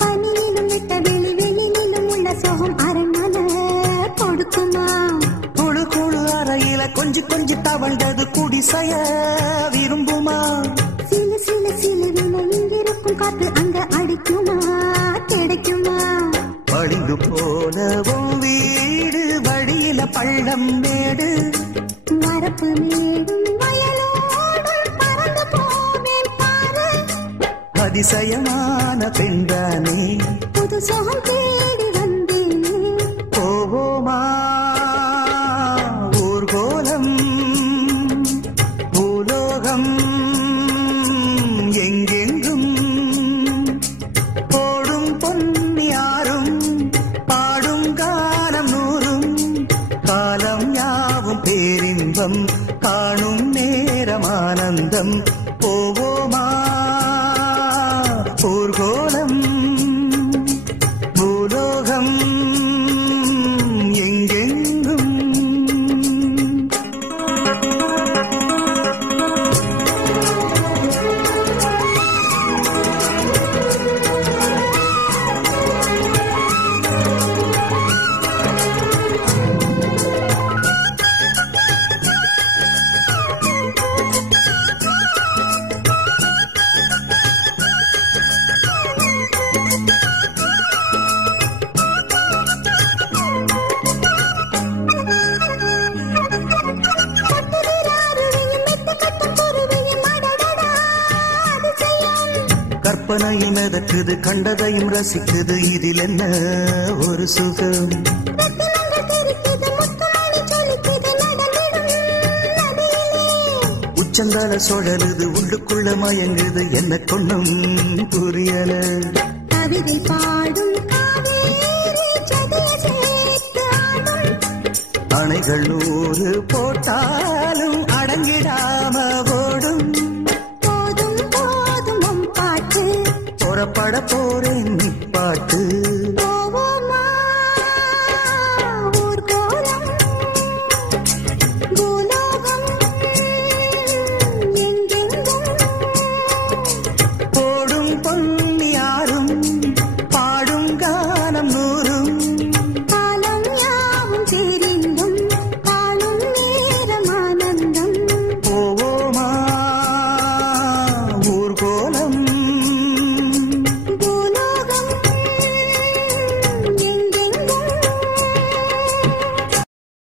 பனியிலும் விட்ட வெளி வெளியிலும் உள்ள சோகம் அரண்மனை கொடுக்குமா? குழு குழு அறையில கொஞ்சி கொஞ்சி தவழ்ந்தது குடிசைய விரும்புமா? சிலு சிலு சிலுவில இங்கிருக்கும் காத்து அங்க அடிக்குமா கிடைக்குமா? வழிந்து போனவும் வீடு வழியில பள்ளம் மேடு மரப்பு மேடும் வயலோடும் பறந்து போவேன் பாரு. அதிசயமான பெண்தானே புது சோகம் தேடி வந்தேன். போவோமா ஊர்கோலம் பூலோகம் எங்கெங்கும் போடும் பொன்னியாரும் பாடும் காலம் நூறும் காலம் யாவும் பேரின்பம் காணும் நேரம் ஆனந்தம். போவோமா ஊர்கோலம் பூலோகம் எங்கெங்கும். கற்பனையும் எதற்குது கண்டதையும் ரசிக்குது இதில் என்ன ஒரு சுகம்? உச்சந்தால சுழலுது உள்ளுக்குள்ள மயங்குது என்ன கொண்ணும் புரியல. கவிதை பாடும் அணைகள் 100 போட்டாலும் அடங்கிடாம ஓடும். போதும் போதும் பாட்டு புறப்பட போறேன் நிப்பாட்டு.